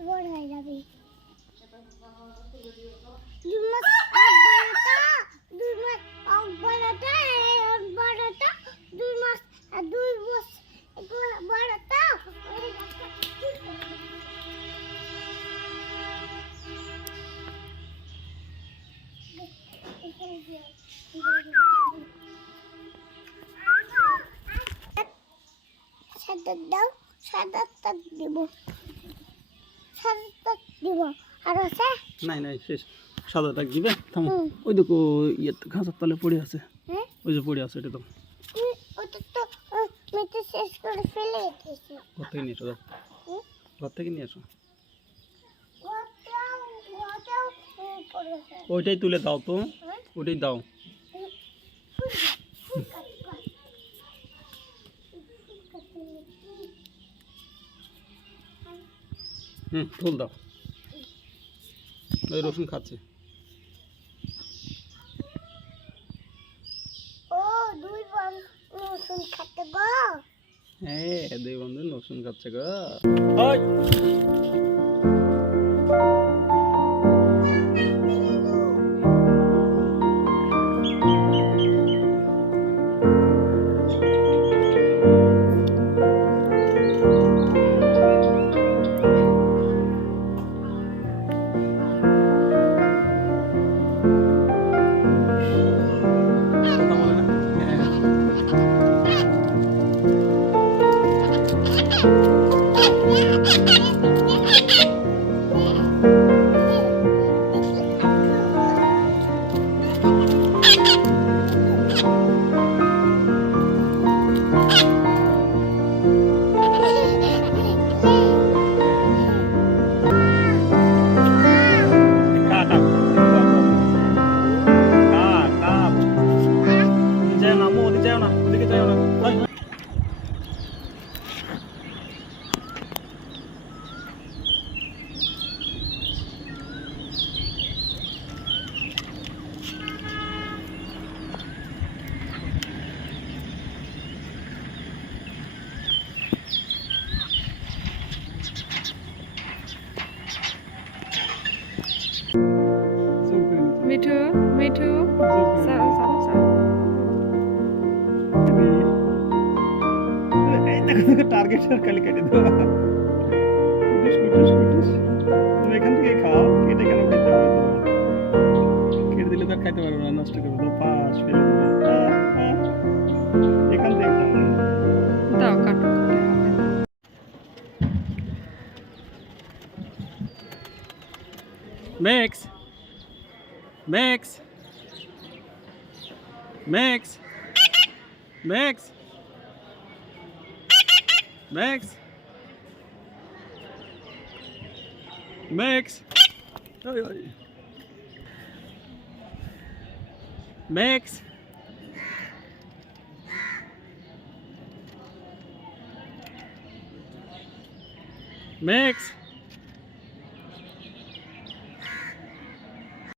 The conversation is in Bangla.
বড় হয়ে যাবে। দুই মাস আগ বড়টা বড়টা 2 মাস আর 2 বছর বড়টা দাও সাদাটা দিব আর আছে নাই নাই শেষ সাদা দাগ দিবে থামো ওই দেখো ইয়ে ঘাসের তলে পড়ে আছে ওই যে পড়ে আছে এটা তো ওটা তো মেটে শেষ করে ফেলে দিয়েছি ঘর থেকে নিয়ে এসো দাও ঘর থেকে নিয়ে এসো ওইটাই তুলে দাও তো ওইটাই দাও ফুল দাও ওই রসুন খাচ্ছে ও দুই বন্ধু রসুন খাচ্ছে গো হ্যাঁ দুই বন্ধু রসুন খাচ্ছে গো মিঠু মিঠু সারা সারা সারা টার্গেট সরকারি কেটে দেওয়া তুমি এখান থেকে খাও কেটে কেন খেতে হবে তোমার কেটে দিলে তো আর খাইতে পারবে না নষ্ট করে দেবো পাশ ফেলে দেবো এখান থেকে খাও দাও কাটো Max Max Max Max Max Max oi, oi. Max Max